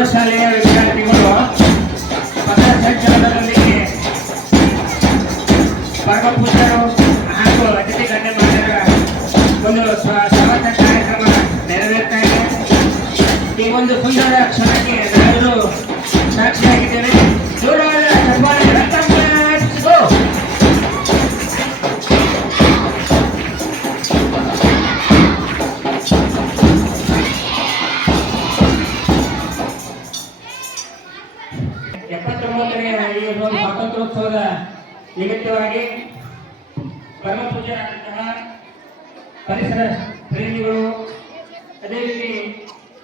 ಪ್ರೌಢಶಾಲೆಯ ವಿದ್ಯಾರ್ಥಿಗಳು ಪಥಸಂಚಲನದೊಂದಿಗೆ ಪರಮ ಪೂಜ್ಯರು ಹಾಗೂ ಅತಿಥಿ ಗಣ್ಯಮಾನ್ಯರ ಒಂದು ಸ್ವಾಗತ ಕಾರ್ಯಕ್ರಮ ನೆರವೇರ್ತಾ ಇದೆ. ಈ ಒಂದು ಸುಂದರ ಕ್ಷಣಕ್ಕೆ ನಾವೆಲ್ಲರೂ ಸಾಕ್ಷಿಯಾಗಿದ್ದೇವೆ. ಜೋರಾದ ಚಪ್ಪಾಳೆ. ಸ್ವಾತಂತ್ರ್ಯೋತ್ಸವದ ನಿಮಿತ್ತವಾಗಿ ಪರಮ ಪೂಜ್ಯರಾದಂತಹ ಪರಿಸರ ಪ್ರೇಮಿಗಳು, ಅದೇ ರೀತಿ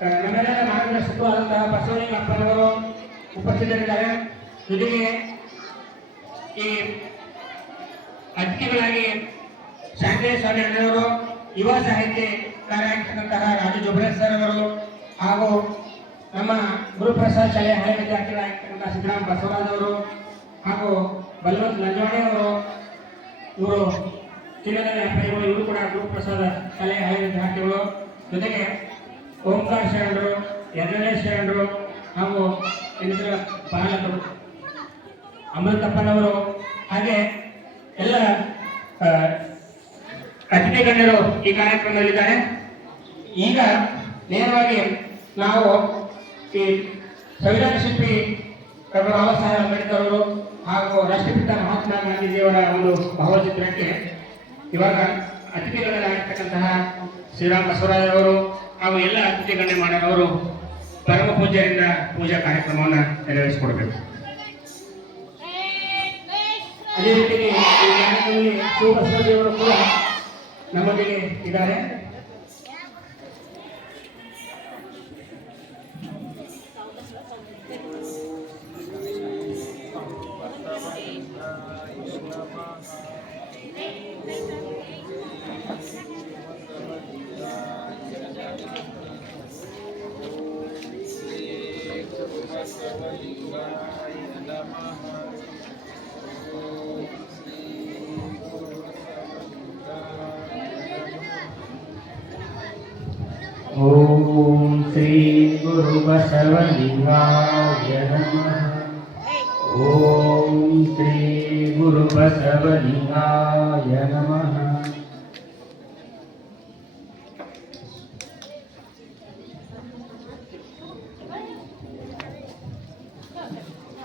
ನಮ್ಮೆಲ್ಲರ ಮಾರ್ಗದರ್ಶಕರಾದಂತಹ ಬಸವಲಿಂಗಪ್ಪನವರು ಉಪಸ್ಥಿತರಿದ್ದಾರೆ. ಜೊತೆಗೆ ಈ ಅತಿಥಿಗಳಾಗಿ ಶಾಂತೇಯ ಸ್ವಾಮಿ ಅಣ್ಣವರು, ಯುವ ಸಾಹಿತ್ಯಕಾರರಾಗಿರ್ತಕ್ಕಂತಹ ರಾಜು ಜೋಬ್ರೆ ಸರ್ ಅವರು, ಹಾಗೂ ನಮ್ಮ ಗುರುಪ್ರಸಾದ್ ಶಾಲೆಯ ಹಳೆ ವಿದ್ಯಾರ್ಥಿಗಳಾಗಿರ್ತಕ್ಕಂಥ ಸಿದ್ದರಾಮ ಬಸವರಾಜ್ ಅವರು, ಹಾಗೂ ಬಲವಂತ್ ನಂಜವಾಣಿ ಅವರು, ಇವರು ಚಿನ್ನದ ವ್ಯಾಪಾರಿಗಳು, ಇವರು ಕೂಡ ಗುರುಪ್ರಸಾದ ಶಾಲೆಯ ಹಳೆ ವಿದ್ಯಾರ್ಥಿಗಳು. ಜೊತೆಗೆ ಓಂಕಾರ ಶರಣರು, ಯಜ್ಞ ಶರಣರು, ಹಾಗೂ ಇನ್ನಿತರ ಪಾಲಕರು ಅಮೃತಪ್ಪನವರು, ಹಾಗೆ ಎಲ್ಲ ಅತಿಥಿ ಗಣ್ಯರು ಈ ಕಾರ್ಯಕ್ರಮದಲ್ಲಿದ್ದಾರೆ. ಈಗ ನೇರವಾಗಿ ನಾವು ಈ ಸಂವಿಧಾನ ಶಿಲ್ಪಿ ಡಾಕ್ಟರ್ ಬಾಬಾ ಸಾಹೇಬ್ ಅಂಬೇಡ್ಕರ್ ಅವರು ಹಾಗೂ ರಾಷ್ಟ್ರಪಿತ ಮಹಾತ್ಮ ಗಾಂಧೀಜಿಯವರ ಒಂದು ಭಾವಚಿತ್ರಕ್ಕೆ ಇವಾಗ ಅತಿಥಿಗಳಾಗಿರ್ತಕ್ಕಂತಹ ಶ್ರೀರಾಮ ಬಸವರಾಜ್ ಅವರು ಹಾಗೂ ಎಲ್ಲ ಅತಿಥಿ ಗಣ್ಯ ಮಾಡಿದವರು ಪರಮ ಪೂಜ್ಯರಿಂದ ಪೂಜಾ ಕಾರ್ಯಕ್ರಮವನ್ನು ನೆರವೇರಿಸಿಕೊಡಬೇಕು. ಅದೇ ರೀತಿಯಲ್ಲಿ ಈ ಕಾರ್ಯಕ್ರಮದಲ್ಲಿ ಶಿವಬಸವರಾಜವರು ಕೂಡ ನಮ್ಮೊಂದಿಗೆ ಇದ್ದಾರೆ. ಓಂ ಶ್ರೀ ಗುರು ಬಸವಲಿಂಗಾಯ ನಮಃ. ಓಂ ಶ್ರೀ ಗುರು ಬಸವಲಿಂಗಾಯ ನಮಃ.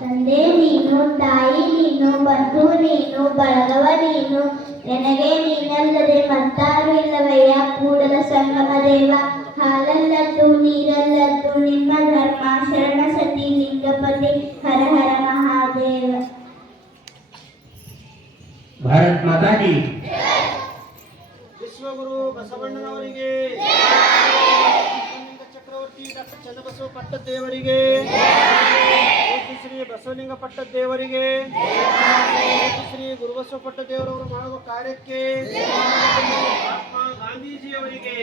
ತಂದೆ ನೀನು, ತಾಯಿ ನೀನು, ಬಂಧು ನೀನು, ಬಳಗವ ನೀನು, ನನಗೆ ನೀನಲ್ಲದೆ ಮತ್ತಾರು ಇಲ್ಲವಯ್ಯ ಕೂಡಲ ಸಂಗಮ ದೇವ. ಹಾಲಲ್ಲದ್ದು ನೀರಲ್ಲದ್ದು ನಿಮ್ಮ ಧರ್ಮ, ಶರಣ ಸತಿ ಲಿಂಗಪತಿ, ಹರ ಹರ ಮಹಾದೇವ. ಭಾರತ್ ಮಾತಾ ಕಿ. ವಿಶ್ವಗುರು ಬಸವಣ್ಣನವರಿಗೆ, ಚಕ್ರವರ್ತಿ ಡಾಕ್ಟರ್ ಚನ್ನಬಸವ ಪಟ್ಟದೇವರಿಗೆ, ಶ್ರೀ ಬಸವಲಿಂಗ ಪಟ್ಟದೇವರಿಗೆ, ಶ್ರೀ ಗುರುಬಸವ ಪಟ್ಟದೇವರವರು ಮಾಡುವ ಕಾರ್ಯಕ್ಕೆ, ಮಹಾತ್ಮ ಗಾಂಧೀಜಿಯವರಿಗೆ,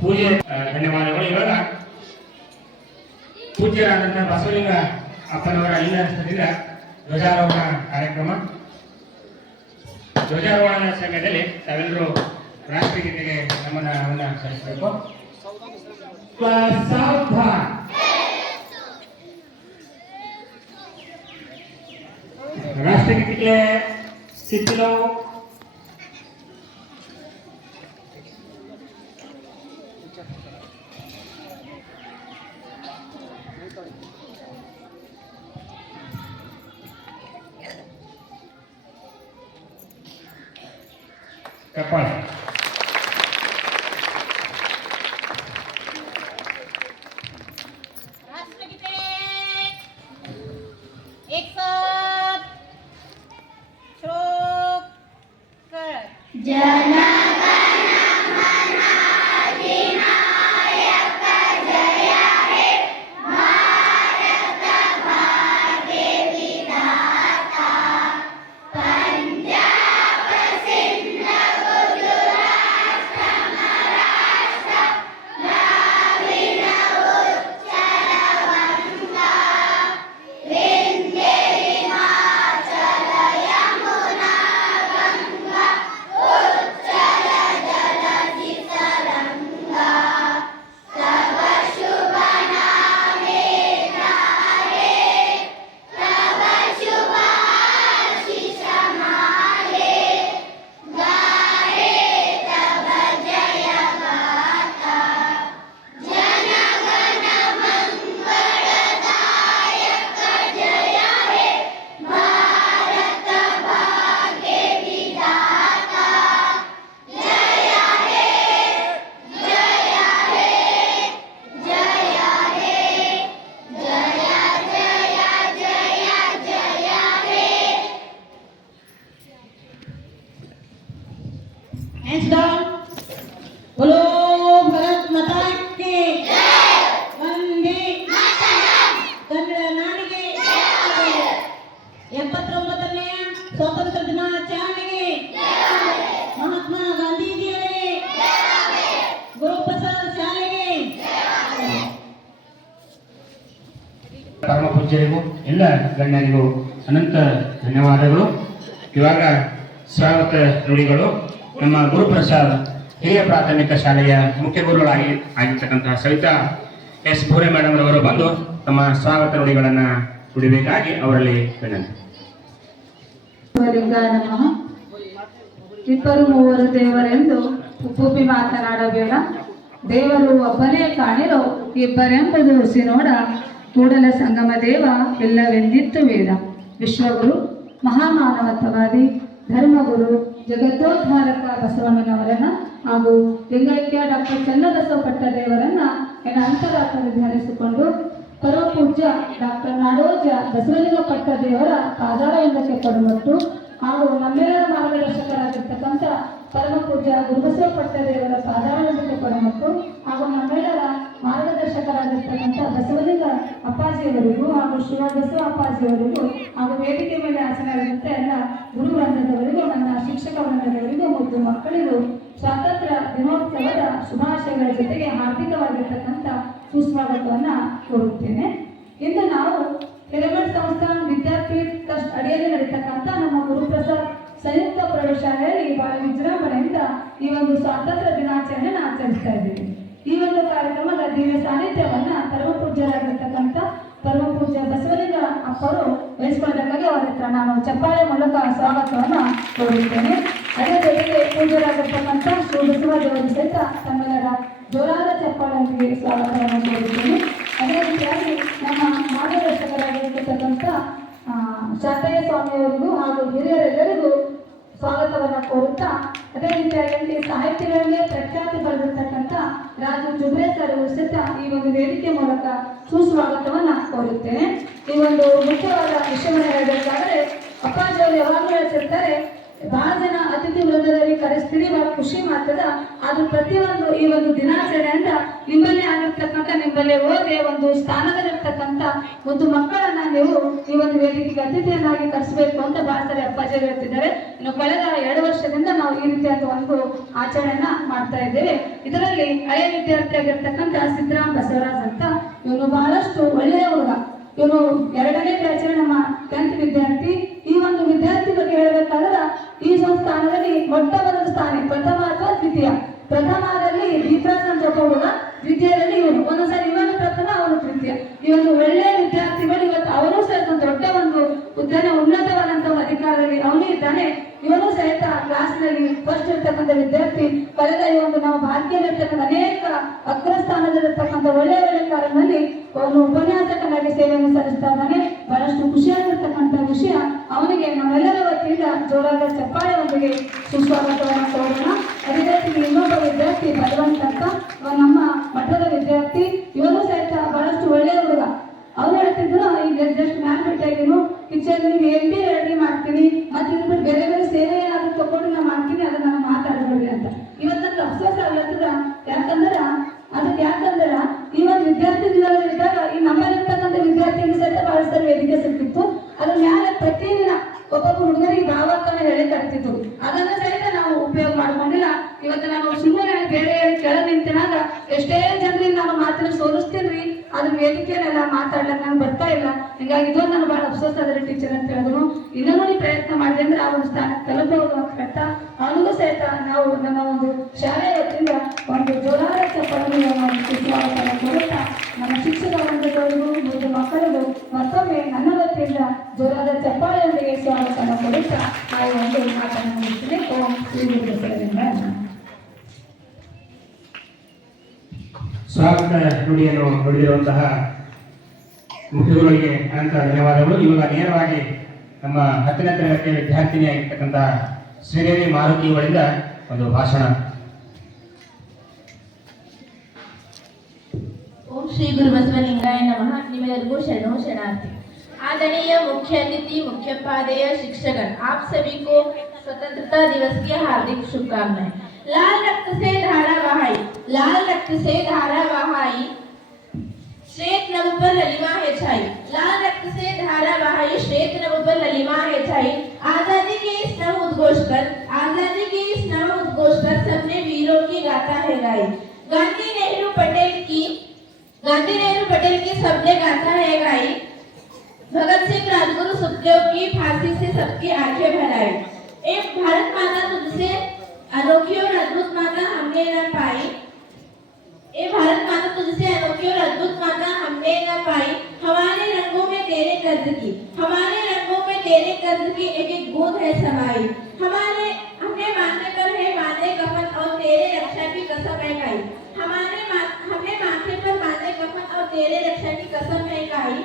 ಪೂಜೆ ಧನ್ಯವಾದಗಳು. ಇವಾಗ ಪೂಜ್ಯರಾದಂತಹ ಬಸವಲಿಂಗ ಅಪ್ಪನವರ ಅಲ್ಲಿಂದ ಧ್ವಜಾರೋಹಣ ಕಾರ್ಯಕ್ರಮ. ಧ್ವಜಾರೋಹಣ ಸಮಯದಲ್ಲಿ ತಾವೆಲ್ಲರೂ ರಾಷ್ಟ್ರಗೀತೆಗೆ ನಮನವನ್ನು ಸಲ್ಲಿಸಬೇಕು. ರಾಷ್ಟ್ರಗೀತೆಗೆ ಸಿದ್ಧಲು ಚಪ್ಪಾಳೆ. राष्ट्रगीते एक साथ श्लोक कर. जन पंजाब सिंध गुजरात ಪೂಜ್ಯರಿಗೂ ಎಲ್ಲ ಗಣ್ಯರಿಗೂ ಅನಂತ ಧನ್ಯವಾದಗಳು. ಇವಾಗ ಸ್ವಾಗತ ನುಡಿಗಳು ನಮ್ಮ ಗುರುಪ್ರಸಾದ್ ಹಿರಿಯ ಪ್ರಾಥಮಿಕ ಶಾಲೆಯ ಮುಖ್ಯ ಆಗಿರ್ತಕ್ಕಂತಹ ಸವಿತಾ ಎಸ್ ಭೂರೆ ಮೇಡಮ್ ರವರು ಬಂದು ತಮ್ಮ ಸ್ವಾಗತ ನುಡಿಗಳನ್ನು ನುಡಿಬೇಕಾಗಿ ಅವರಲ್ಲಿ ವಿನಂತಿ. ನಮಃ. ಇಬ್ಬರು ಮೂವರು ದೇವರೆಂದು ಉಪ್ಪುಪ್ಪಿ ಮಾತನಾಡಬೇಡ, ದೇವರು ಒಬ್ಬನೇ ಕಾಣಿರೋ ಇಬ್ಬರೆಂಬುದು ಹುಸಿನೋಡ, ಕೂಡಲ ಸಂಗಮ ದೇವ ಎಲ್ಲವೆಂದಿತ್ತು ವೇದ. ವಿಶ್ವಗುರು ಮಹಾಮಾನವತ್ವವಾದಿ ಧರ್ಮಗುರು ಜಗದ್ದೋದ್ಧಾರಕ ಬಸವಣ್ಣನವರನ್ನ ಹಾಗೂ ಲಿಂಗೈಕ್ಯ ಡಾಕ್ಟರ್ ಚನ್ನಬಸವ ಪಟ್ಟದೇವರನ್ನ ಎನ್ನ ಅಂತರಾತ್ಮ ಧ್ಯಾನಿಸಿಕೊಂಡು ಪರಮ ಪೂಜ್ಯ ಡಾಕ್ಟರ್ ನಾಡೋಜ ಬಸವಲಿಂಗ ಪಟ್ಟದೇವರ ಪಾದಾರವಿಂದಕ್ಕೆ ಪಡುಮಟ್ಟು ಹಾಗೂ ನಮ್ಮೆಲ್ಲರ ಮಾರ್ಗದರ್ಶಕರಾಗಿರ್ತಕ್ಕಂಥ ಪರಮ ಪೂಜ್ಯ ಗುರುಬಸವ ಪಟ್ಟದೇವರ ಪಾದಾರವಿಂದಕ್ಕೆ ಪಡುಮಟ್ಟು ಹಾಗೂ ನಮ್ಮೆಲ್ಲರ ಮಾರ್ಗದರ್ಶಕರಾಗಿರ್ತಕ್ಕಂಥ ಬಸವಲಿಂಗ ಅಪ್ಪಾಜಿಯವರಿಗೂ ಹಾಗೂ ಶಿವಬಸವ ಅಪ್ಪಾಜಿಯವರಿಗೂ ಹಾಗೂ ವೇದಿಕೆ ಮೇಲೆ ಆಸನವಿರುವಂಥ ಎಲ್ಲ ಗುರು ವೃಂದದವರಿಗೂ, ನನ್ನ ಶಿಕ್ಷಕ ವೃಂದದವರಿಗೂ ಮತ್ತು ಮಕ್ಕಳಿಗೂ ಸ್ವಾತಂತ್ರ್ಯ ದಿನೋತ್ಸವದ ಶುಭಾಶಯಗಳ ಜೊತೆಗೆ ಹಾರ್ದಿಕವಾಗಿರ್ತಕ್ಕಂಥ ಸುಸ್ವಾಗತವನ್ನ ಕೋರುತ್ತೇನೆ. ಇಂದು ನಾವು ಹಿರೇಮಠ ಸಂಸ್ಥಾನ ವಿದ್ಯಾಪೀಠ ಟ್ರಸ್ಟ್ ಅಡಿಯಲ್ಲಿ ನಡೀತಕ್ಕಂಥ ನಮ್ಮ ಗುರುಪ್ರಸಾದ್ ಸಂಯುಕ್ತ ಪ್ರೌಢಶಾಲೆಯಲ್ಲಿ ಬಹಳ ವಿಜೃಂಭಣೆಯಿಂದ ಈ ಒಂದು ಸ್ವಾತಂತ್ರ್ಯ ದಿನಾಚರಣೆಯನ್ನು ಆಚರಿಸ್ತಾ ಇದ್ದೀವಿ. ಈ ಒಂದು ಕಾರ್ಯಕ್ರಮದ ದಿವ್ಯ ಸಾನ್ನಿಧ್ಯವನ್ನ ಪರಮ ಪೂಜ್ಯರಾಗಿರ್ತಕ್ಕಂಥ ಪರಮ ಪೂಜ್ಯ ಬಸವಲಿಂಗ ಅಪ್ಪರು ವಹಿಸಿಕೊಳ್ಳಬೇಕಾಗಿ ಅವರ ಹತ್ರ ನಾನು ಚಪ್ಪಾಳೆ ಮೂಲಕ ಸ್ವಾಗತವನ್ನು ಕೋರುತ್ತೇನೆ. ಅದೇ ಜೊತೆಗೆ ಪೂಜ್ಯರಾಗಿರ್ತಕ್ಕಂಥ ಶ್ರೀ ಬಸವದೇವರು ಸಹಿತ ತಮ್ಮೆಲ್ಲರ ಜೋರಾದ ಚಪ್ಪಾಳೆಯೊಂದಿಗೆ ಸ್ವಾಗತವನ್ನು ಕೋರುತ್ತೇನೆ. ಅದೇ ರೀತಿಯಾಗಿ ನಮ್ಮ ಮಾರ್ಗದರ್ಶಕರಾಗಿರ್ತಕ್ಕಂಥ ಶಾಂತಯ್ಯ ಸ್ವಾಮಿಯವರಿಗೂ ಹಾಗೂ ಹಿರಿಯರೆಲ್ಲರಿಗೂ ಸ್ವಾಗತವನ್ನು ಕೋರುತ್ತಾ, ಅದೇ ರೀತಿಯಾಗಿ ಸಾಹಿತ್ಯಗಳಲ್ಲಿ ಪ್ರಖ್ಯಾತಿ ಪಡೆದಿರ್ತಕ್ಕಂಥ ರಾಜು ಜುಬ್ರೆ ಸರ್ ಸಹಿತ ಈ ಒಂದು ವೇದಿಕೆ ಮೂಲಕ ಸುಸ್ವಾಗತವನ್ನು ಕೋರುತ್ತೇನೆ. ಈ ಒಂದು ಮುಖ್ಯವಾದ ವಿಷಯವನ್ನು ಹೇಳಬೇಕಾದ್ರೆ ಅಪ್ಪಾಜಿಯವರು ಯಾವಾಗಲೂ ಹೇಳ್ತಿರ್ತಾರೆ, ಬಹಳ ಜನ ಅತಿಥಿ ವೃಂದದಲ್ಲಿ ಕರೆಸ್ತೀರಿ, ಬಹಳ ಖುಷಿ ಮಾಡ್ತದ. ಆದ್ರೂ ಪ್ರತಿಯೊಂದು ಈ ಒಂದು ದಿನಾಚರಣೆಯಿಂದ ನಿಮ್ಮಲ್ಲೇ ಆಗಿರ್ತಕ್ಕಂಥ, ನಿಮ್ಮಲ್ಲೇ ಓದಿ ಒಂದು ಸ್ಥಾನದಲ್ಲಿರ್ತಕ್ಕಂಥ ಒಂದು ಮಕ್ಕಳನ್ನ ನೀವು ಈ ಒಂದು ವೇದಿಕೆಗೆ ಅತಿಥಿಯನ್ನಾಗಿ ಕರೆಸಬೇಕು ಅಂತ ಬಹಳ ಸಾರಿ ಅಪ್ಪಾಜಿ ಹೇಳ್ತಿದ್ದಾರೆ. ಇನ್ನು ಕಳೆದ 2 ವರ್ಷದಿಂದ ನಾವು ಈ ರೀತಿಯಾದ ಒಂದು ಆಚರಣೆಯನ್ನ ಮಾಡ್ತಾ ಇದ್ದೇವೆ. ಇದರಲ್ಲಿ ಹಳೆಯ ವಿದ್ಯಾರ್ಥಿಯಾಗಿರ್ತಕ್ಕಂಥ ಸಿದ್ದರಾಮ್ ಬಸವರಾಜ್ ಅಂತ, ಇವನು ಬಹಳಷ್ಟು ಒಳ್ಳೆಯ ಹುಡುಗ. ಇವನು 2ನೇ ಬ್ಯಾಚಿನ ನಮ್ಮ 10th ವಿದ್ಯಾರ್ಥಿ. ಈ ಒಂದು ವಿದ್ಯಾರ್ಥಿ ಬಗ್ಗೆ ಹೇಳಬೇಕಾದ್ರೆ ಈ ಒಂದು ಸ್ಥಾನದಲ್ಲಿ ಮೊಟ್ಟ ಮೊದಲ ಸ್ಥಾನ ಪ್ರಥಮ ಅಥವಾ ದ್ವಿತೀಯ. ಪ್ರಥಮದಲ್ಲಿ ದೀಪರಾಜ್ ಅಂತ ಒಬ್ಬ ಹುಡುಗ, ದ್ವಿತೀಯದಲ್ಲಿ ಇವನು. ಒಂದೊಂದ್ಸರಿ ಇವನು ಪ್ರಥಮ, ಅವನು ತೃತೀಯ. ಈ ಒಂದು ಒಳ್ಳೆಯ ವಿದ್ಯಾರ್ಥಿಗಳು ಇವತ್ತು ಅವರೂ ಸಹಿತ ದೊಡ್ಡ ಒಂದು ಉನ್ನತವಾದಂತ ಒಂದು ಅಧಿಕಾರದಲ್ಲಿ ಅವನು ಇದ್ದಾನೆ. ಇವನು ಸಹಿತ ಕ್ಲಾಸ್ನಲ್ಲಿ ಫಸ್ಟ್ ಇರ್ತಕ್ಕಂಥ ವಿದ್ಯಾರ್ಥಿ. ಕಳೆದ ಈ ಒಂದು ನಾವು ಭಾರತೀಯಲ್ಲಿರ್ತಕ್ಕಂಥ ಅನೇಕ ಅಗ್ರಸ್ಥಾನದಲ್ಲಿರ್ತಕ್ಕಂಥ ಒಳ್ಳೆಯ ಕಾರಣದಲ್ಲಿ ಅವನು ಉಪನ್ಯಾಸಕನಾಗಿ ಸೇವೆಯನ್ನು ಸಲ್ಲಿಸ್ತಾ ಇದ್ದಾನೆ. ಬಹಳಷ್ಟು ಖುಷಿಯಾಗಿರ್ತಕ್ಕಂಥ ವಿಷಯ. ಅವನಿಗೆ ನಮ್ಮೆಲ್ಲರ ವತಿಯಿಂದ ಜೋರಾದ ಚಪ್ಪಾಳೆಯೊಂದಿಗೆ ಸುಸ್ವಾಗತವನ್ನು ಕೋರೋಣ. ಅದೇ ರೀತಿ ಇನ್ನೊಬ್ಬ ವಿದ್ಯಾರ್ಥಿ ಭಗವಂತ ಅಂತ, ನಮ್ಮ ಮಠದ ವಿದ್ಯಾರ್ಥಿ. ಇವನು ಸಹಿತ ಬಹಳಷ್ಟು ಒಳ್ಳೆಯ ಹುಡುಗ. ಅವ್ರು ಹೇಳ್ತಿದ್ರು, ಈಗ ಜಸ್ಟ್ ಮ್ಯಾನ್ ಬಿಟ್ಟಾಗಿನು ಕಿಚನ್ MD ರೆಡಿ ಮಾಡ್ತೀನಿ, ಮತ್ತೆ ಇದ್ರ ಬೇರೆ ಬೇರೆ ಸೇವೆ ಏನಾದ್ರು ತಗೊಂಡು ನಾನು ಮಾಡ್ತೀನಿ, ಅದನ್ನ ನಾನು ಮಾತಾಡಬೇಡಿ ಅಂತ. ಇವತ್ತು ನನಗೆ ಅಫ್ಸೋಸ್ ಆಗ್ಲತ್ತದ. ಯಾಕಂದ್ರ ಈ ಒಂದು ವಿದ್ಯಾರ್ಥಿ ದಿನಗಳಿದ್ದಾಗ ಈ ನಮ್ಮಲ್ಲಿರ್ತಕ್ಕಂಥ ವಿದ್ಯಾರ್ಥಿಗಳು ಸಹಿತ ಬಹಳ ಸರಿ ವೇದಿಕೆ ಸಿಕ್ಕಿತ್ತು. ಅದ್ರ ಮ್ಯಾಲೆ ಪ್ರತಿದಿನ ಒಬ್ಬೊಬ್ಬ ಹುಡುಗರಿಗೆ ಭಾವಕ್ಕನ ಹೇಳಿ ಕಟ್ತಿತ್ತು. ಅದನ್ನ ಸಹಿತ ನಾವು ಉಪಯೋಗ ಮಾಡ್ಕೊಂಡಿಲ್ಲ. ಇವತ್ತು ನಾನು ಸುಮ್ಮನೆ ಬೇರೆ ಕೆಳಗೆ ನಿಂತಿನಾಗ ಎಷ್ಟೇ ಜನರಿಗೆ ನಾನು ಮಾತನ್ನ ಸೋಲಿಸ್ತೀನಿ, ಅದ್ರ ವೇದಿಕೆಯನ್ನೆಲ್ಲ ಮಾತಾಡ್ಲಕ್ಕೆ ನಾನು ಬರ್ತಾ ಇಲ್ಲ. ಹೀಗಾಗಿ ಇದೊಂದು ನಾನು ಬಹಳ ಅಫ್ಸೋಸ್ ಆದ್ರೆ ಟೀಚರ್ ಅಂತ ಹೇಳಿದ್ರು. ಇನ್ನೂ ನೀವು ಪ್ರಯತ್ನ ಮಾಡಿದೆ ಅಂದ್ರೆ ಆ ಒಂದು ಸ್ಥಾನಕ್ಕೆ ತಲುಪಬಹುದು ಅಂತ ಅವನಿಗೂ ಸಹಿತ ನಾವು ನಮ್ಮ ಒಂದು ಶಾಲೆಯ ವತಿಯಿಂದ ಒಂದು ಜೋರಾದ ಚಪ್ಪಾಳೆಯನ್ನು ಕೊಡುತ್ತಾ, ನಮ್ಮ ಶಿಕ್ಷಕ ವರ್ಗದವರಿಗೂ ಮತ್ತು ಮಕ್ಕಳಿಗೂ ಮತ್ತೊಮ್ಮೆ ನನ್ನ ವತಿಯಿಂದ ಜೋರಾದ ಚಪ್ಪಾಳೆಯೊಂದಿಗೆ ಸ್ವಾಗತವನ್ನು ಕೊಡುತ್ತಾ ಆ ಒಂದು ಮಾತನ್ನು ಮುಗಿಸ್ತೀನಿ. ಓಂ ಶ್ರೀ ಗುರು ಬಸವಲಿಂಗ. ಸ್ವಾಗತ ನುಡಿಯನ್ನು ನುಡಿದಿರುವಂತಹ ಮುಖ್ಯಗಳಿಗೆ ಅನಂತ ಧನ್ಯವಾದಗಳು. ಇವಾಗ ನೇರವಾಗಿ ನಮ್ಮ 10ನೇ ತರಗತಿಯ ವಿದ್ಯಾರ್ಥಿನಿಯಾಗಿರ್ತಕ್ಕಂಥ ಶ್ರೀದೇವಿ ಮಾರುತಿ ಅವರಿಂದ ಒಂದು ಭಾಷಣ. ಓಂ ಶ್ರೀ ಗುರು ಬಸವಲಿಂಗಾಯ ನಮಃ. ನಿಮ್ಮೆಲ್ಲರಿಗೂ शरणार्थी. आदरणीय मुख्य अतिथि, मुख्योपाध्याय, शिक्षकगण, आप सभी को स्वतंत्रता दिवस की हार्दिक शुभकामनाएं। लाल रक्त से धारा बहाई, लाल रक्त से धारा बहाई, श्वेत नभ पर ललिमा है छाई, लाल रक्त से धारा बहाई, श्वेत नभ पर ललिमा है छाई। आजादी के इस नव उद्घोष पर, आजादी के इस नव उद्घोष पर सबने वीरों की गाथा है गाई। गांधी नेहरू पटेल की सबने गाथा है गाई। भगत सिंह राजगुरु सुखदेव की फांसी से सबकी आंखें भर आई। एक भारत माता तुझसे अनोखी और अद्भुत माता हमने न पाई। ए भारत माता तुझसे अनोखी और अद्भुत माता हमने न पाई। हमारे रंगों में तेरे कर्ज की, हमारे रंगों में तेरे कर्ज की एक एक बूंद है समाई। हमने माथे पर है बांधे कफन और तेरे रक्षा की कसम है खाई। हमने माथे पर बांधे कफन और तेरे रक्षा की कसम है खाई।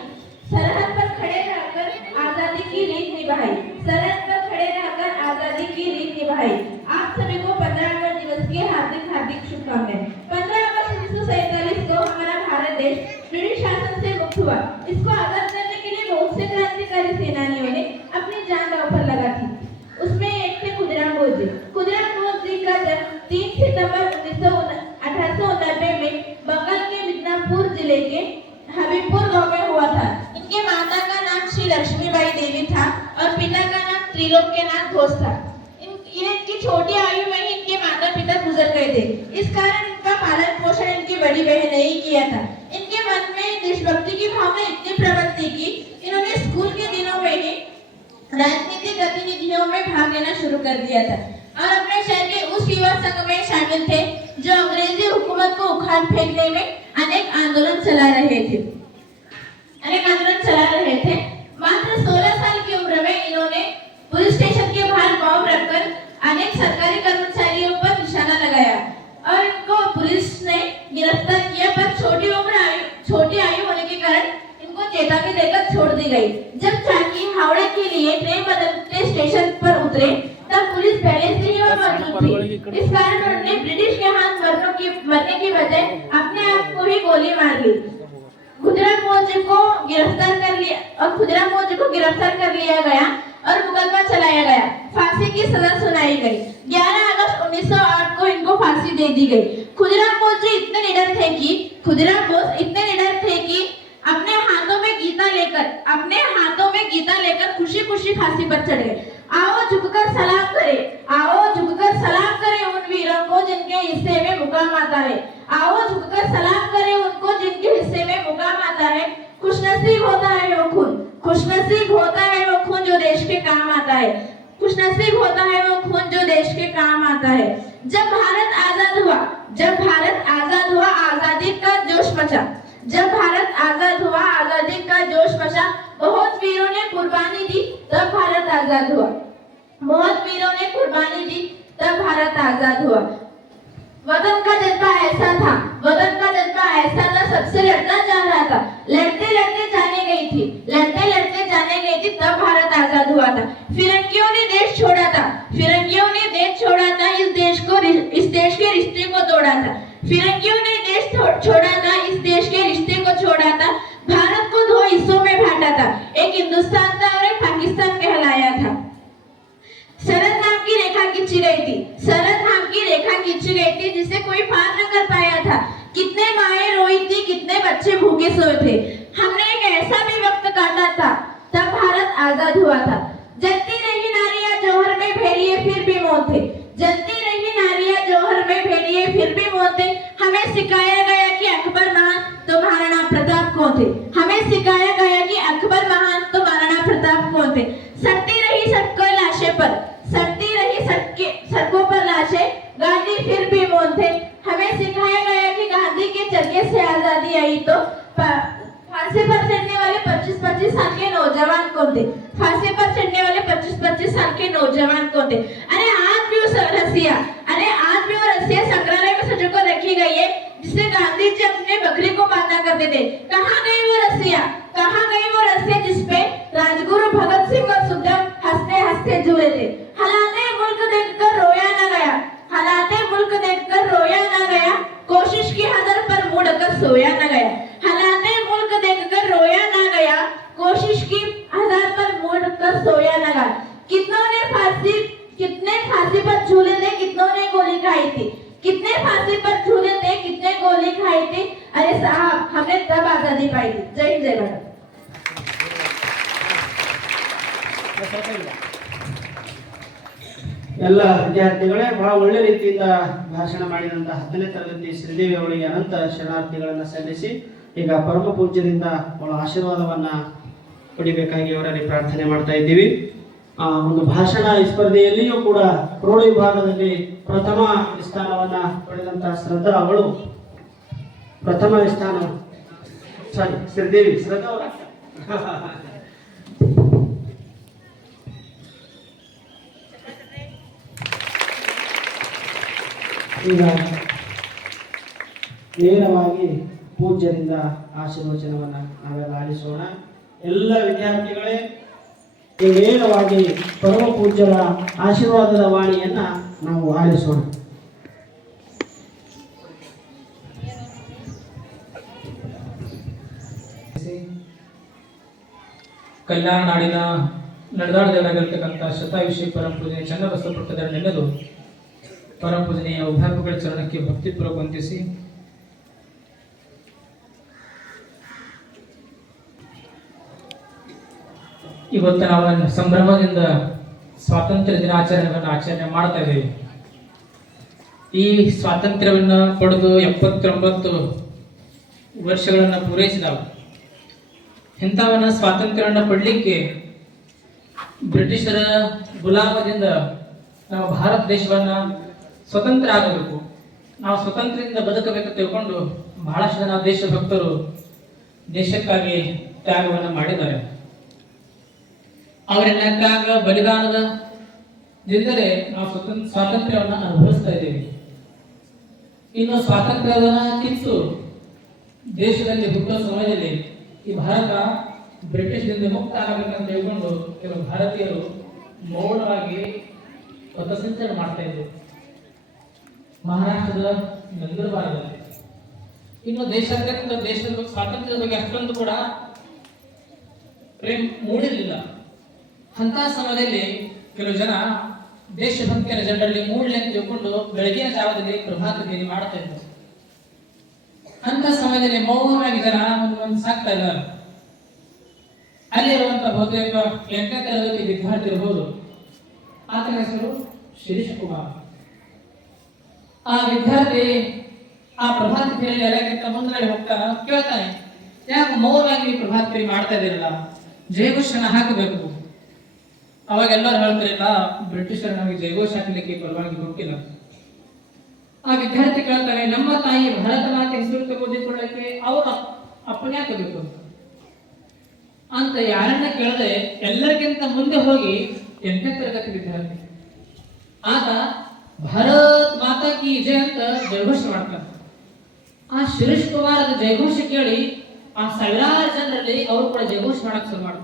सरहद पर खड़े रहकर आजादी की रीत निभाई। सरहद पर खड़े रहकर आजादी की रीत निभाई। आप सभी को 15 अगस्त दिवस की हार्दिक हार्दिक शुभकामनाएं। 15 अगस्त 1947 को हमारा भारत देश ब्रिटिश शासन से मुक्त हुआ। इसको आजाद करने के लिए बहुत से क्रांतिकारी सेनानियों ने अपनी जान दांव पर लगा थी। उसमें एक थे खुदीराम बोस जी। खुदीराम बोस जी का जन्म 3 सितंबर 1890 में बंगाल के मिदनापुर जिले के हबीबपुर गांव में हुआ था। इनके माता का नाम श्री लक्ष्मीबाई देवी था और पिता का नाम त्रिलोक्यनाथ घोष था। इनकी छोटी आयु में ही इनके माता पिता गुजर गए थे। इस कारण इनका पालन पोषण इनकी बड़ी बहन ने ही किया था। इनके मन में देशभक्ति की भावना इतनी प्रबल थी कि इन्होंने स्कूल के दिनों में ही राजनीतिक गतिविधियों में भाग लेना शुरू कर दिया था और अपने शहर के उस युवा संघ में शामिल थे जो अंग्रेजी हुकूमत को उखाड़ फेंकने में अनेक आंदोलन चला रहे थे। मात्र 16 साल की उम्र में इन्होंने पुलिस स्टेशन के बाहर बॉम्ब रखकर अनेक सरकारी कर्मचारियों पर निशाना लगाया और इनको पुलिस ने गिरफ्तार किया, पर छोटी आयु होने के कारण इनको चेतावनी देकर छोड़ दी गई। जब चाकी हावड़ा के लिए ट्रेन बदलते स्टेशन पर उतरे तब पुलिस पहले से ही मौजूद थी। इस कारण उन्होंने ब्रिटिश के हाथ मरने की बजाय अपने आप को ही गोली मार ली। खुदीराम बोस जी को गिरफ्तार कर लिया गया और मुकदमा चलाया गया। फांसी की सजा सुनाई गई। 11 अगस्त 1908 को इनको फांसी दे दी गई। खुदीराम बोस इतने निडर थे कि अपने हाथों में गीता लेकर खुशी खुशी फांसी पर चढ़ गए। आओ झुककर सलाम करें उन वीरों को जिनके हिस्से में मुकाम आता है। आओ झुककर सलाम करें उनको जिनके हिस्से में मुकाम आता है। खुशनसीब होता है वो खून जो देश के काम आता है। जब भारत आजाद हुआ आजादी का जोश मचा। बहुत वीरों ने कुर्बानी दी तब भारत आजाद हुआ। वतन का जज्बा ऐसा था सबसे लड़ना चाह रहा था। लड़ते जाने गई थी तब भारत आजाद हुआ था। फिरंगियों ने देश छोड़ा था। इस देश के रिश्ते को तोड़ा था। भारत को 2 हिस्सों में बांटा था। एक हिंदुस्तान था और एक पाकिस्तान कहलाया था। सरहद नाम की रेखा खींची गई थी जिसे कोई पार न कर पाया था। कितने माएं रोई थी, कितने बच्चे भूखे सोए थे। हमने एक ऐसा भी वक्त काटा था तब भारत आजाद हुआ था। जलती रही नारियां जौहर में भेड़िए फिर भी मौत थे। हमें सिखाया गया कि अकबर महान तो महाराणा प्रताप कौन थे। सड़ती रही सड़कों पर लाशें, गांधी फिर भी मौन थे। हमें सिखाया गया कि गांधी के चरखे से आजादी आई तो फांसी पर चढ़ने वाले 25-25 साल के नौजवान कौन थे। अरे आज भी वो रस्सियां संग्रहालय में सजा कर रखी गई है जिसे गांधी जी अपने बकरी को बांधा करते थे। कहाँ गई वो रस्सियां जिसपे राजगुरु भगत सिंह और सुखदेव हंसते झूले थे। हालाते मुल्क देखकर रोया न गया। कोशिश की हज़ार पर मुड़कर सोया न गया। कितने फांसी पर झूले थे, कितनों ने गोली खाई थी। अरे साहब, हमने तब आजादी पाई थी। जय हिंद, जय भारत। ಎಲ್ಲ ವಿದ್ಯಾರ್ಥಿಗಳೇ ಬಹಳ ಒಳ್ಳೆ ರೀತಿಯಿಂದ ಭಾಷಣ ಮಾಡಿದಂತಹ 10ನೇ ತರಗತಿ ಶ್ರೀದೇವಿ ಅವರಿಗೆ ಅನಂತ ಶರಣಾರ್ಥಿಗಳನ್ನು ಸಲ್ಲಿಸಿ ಈಗ ಪರಮ ಪೂಜ್ಯರಿಂದ ಬಹಳ ಆಶೀರ್ವಾದವನ್ನ ಪಡಿಬೇಕಾಗಿ ಅವರಲ್ಲಿ ಪ್ರಾರ್ಥನೆ ಮಾಡ್ತಾ ಇದ್ದೀವಿ. ಒಂದು ಭಾಷಣ ಸ್ಪರ್ಧೆಯಲ್ಲಿಯೂ ಕೂಡ ಪ್ರೌಢ ವಿಭಾಗದಲ್ಲಿ ಪ್ರಥಮ ಸ್ಥಾನವನ್ನ ಪಡೆದಂತಹ ಶ್ರದ್ಧಾ ಅವಳು ಶ್ರೀದೇವಿ ಶ್ರದ್ಧಾ ಅವರ ಈಗ ನೇರವಾಗಿ ಪೂಜ್ಯರಿಂದ ಆಶೀರ್ವಚನವನ್ನ ನಾವೆಲ್ಲ ಆಲಿಸೋಣ. ಎಲ್ಲ ವಿದ್ಯಾರ್ಥಿಗಳೇ ನೇರವಾಗಿ ಪರಮ ಪೂಜ್ಯರ ಆಶೀರ್ವಾದದ ವಾಣಿಯನ್ನ ನಾವು ಆಲಿಸೋಣ. ಕಲ್ಯಾಣ ನಾಡಿನ ನಡೆದಾಡದಲ್ಲಿರತಕ್ಕಂಥ ಶತಾಯುಷಿ ಪರಮ ಪೂಜನೆ ಚನ್ನಬಸವ ಪಟ್ಟದನೆಲ್ಲದು ಪರಮ ಪೂಜನೆಯ ಉಭಾಗಗಳ ಚರಣಕ್ಕೆ ಭಕ್ತಿಪೂರ್ವಕ ವಂದಿಸಿ ಇವತ್ತು ನಾವು ಸಂಭ್ರಮದಿಂದ ಸ್ವಾತಂತ್ರ್ಯ ದಿನಾಚರಣೆಯನ್ನು ಆಚರಣೆ ಮಾಡ್ತಾ ಇದ್ದೀವಿ. ಈ ಸ್ವಾತಂತ್ರ್ಯವನ್ನು ಪಡೆದು 79 ವರ್ಷಗಳನ್ನು ಪೂರೈಸಿದವು. ಇಂಥವನ್ನ ಸ್ವಾತಂತ್ರ್ಯವನ್ನು ಪಡಲಿಕ್ಕೆ ಬ್ರಿಟಿಷರ ಗುಲಾಮದಿಂದ ನಮ್ಮ ಭಾರತ ದೇಶವನ್ನ ಸ್ವತಂತ್ರ ಆಗಬೇಕು, ನಾವು ಸ್ವತಂತ್ರದಿಂದ ಬದುಕಬೇಕು ತಿಳ್ಕೊಂಡು ಬಹಳಷ್ಟು ಜನ ದೇಶಭಕ್ತರು ದೇಶಕ್ಕಾಗಿ ತ್ಯಾಗವನ್ನು ಮಾಡಿದ್ದಾರೆ. ಅವರೆಲ್ಲ ತ್ಯಾಗ ಬಲಿದಾನದಿಂದಲೇ ನಾವು ಸ್ವಾತಂತ್ರ್ಯವನ್ನು ಅನುಭವಿಸ್ತಾ ಇದ್ದೀವಿ. ಇನ್ನು ಸ್ವಾತಂತ್ರ್ಯದ ಕಿತ್ತು ದೇಶದಲ್ಲಿ ಹುಟ್ಟುವ ಸಮಯದಲ್ಲಿ ಈ ಭಾರತ ಬ್ರಿಟಿಷ್ದಿಂದ ಮುಕ್ತ ಆಗಬೇಕಂತ ಹೇಳ್ಕೊಂಡು ಕೆಲವು ಭಾರತೀಯರು ಮೌನವಾಗಿ ಪಥಸಂಚಲನ ಮಾಡ್ತಾ ಇದ್ರು ಮಹಾರಾಷ್ಟ್ರದ ನಂದೂರ್ಬಾರದಲ್ಲಿ. ಇನ್ನು ದೇಶದ ಸ್ವಾತಂತ್ರ್ಯದ ಬಗ್ಗೆ ಅಷ್ಟೊಂದು ಕೂಡ ಪ್ರೇಮ ಮೂಡಿರಲಿಲ್ಲ. ಅಂತ ಸಮಯದಲ್ಲಿ ಕೆಲವು ಜನ ದೇಶಭಕ್ತಿಯ ಜನರಲ್ಲಿ ಮೂಡಲಿ ಅಂತ ತಿಳ್ಕೊಂಡು ಬೆಳಗಿನ ಜಾವದಲ್ಲಿ ಪ್ರಭಾತ ಬೇಲಿ ಮಾಡ್ತಾ ಇದ್ರು. ಅಂತ ಸಮಯದಲ್ಲಿ ಮೌನವಾಗಿ ಜನ ಒಂದು ಸಾಕ್ತಾ ಇದ್ದಾರೆ. ಅಲ್ಲಿರುವಂತಹ ಬಹುತೇಕ 8ನೇ ತರಗತಿ ವಿದ್ಯಾರ್ಥಿ ಇರಬಹುದು. ಆತನ ಹೆಸರು ಶಿರೀಶ್ ಕುಮಾರ್. ಆ ವಿದ್ಯಾರ್ಥಿ ಆ ಪ್ರಭಾತ ಫೇರಿಯಲ್ಲಿ ಎಲ್ಲಕ್ಕಿಂತ ಮುಂದೆ ಹೋಗ್ತಾನ, ಕೇಳ್ತಾನೆ, ಯಾಕೆ ಮೌನವಾಗಿ ನೀವು ಪ್ರಭಾತ ಫೇರಿ ಮಾಡ್ತಾ ಇದ್ದೀರಲ್ಲ, ಜಯಘೋಷನ ಹಾಕಬೇಕು. ಅವಾಗ ಎಲ್ಲರೂ ಹೇಳ್ತಾರಿಲ್ಲ, ಬ್ರಿಟಿಷರು ನಮಗೆ ಜಯಘೋಷ ಹಾಕಲಿಕ್ಕೆ ಪರವಾಗಿ ಕೊಟ್ಟಿಲ್ಲ. ಆ ವಿದ್ಯಾರ್ಥಿ ಕೇಳ್ತಾರೆ, ನಮ್ಮ ತಾಯಿ ಭಾರತ ಮಾತೆ ಹೆಸರು ತೆಗೆದುಕೊಳ್ಳಕ್ಕೆ ಅವರು ಅಪ್ಪನೇ ಹಾಕಬೇಕು ಅಂತ ಯಾರನ್ನ ಕೇಳದೆ ಎಲ್ಲರಿಗಿಂತ ಮುಂದೆ ಹೋಗಿ 8ನೇ ತರಗತಿ ವಿದ್ಯಾರ್ಥಿ ಆತ ಭಾರತ್ ಮಾತಾ ಕಿ ಜಯ ಅಂತ ಜಯಘೋಷ ಮಾಡ್ತಾನೆ. ಆ ಶಿರೀಶ್ ಕುಮಾರ್ ಜಯಘೋಷ ಕೇಳಿ ಆ ಸಾವಿರಾರು ಜನರಲ್ಲಿ ಅವರು ಕೂಡ ಜಯಘೋಷ ಮಾಡಕ್ ಶುರು ಮಾಡ್ತಾರೆ.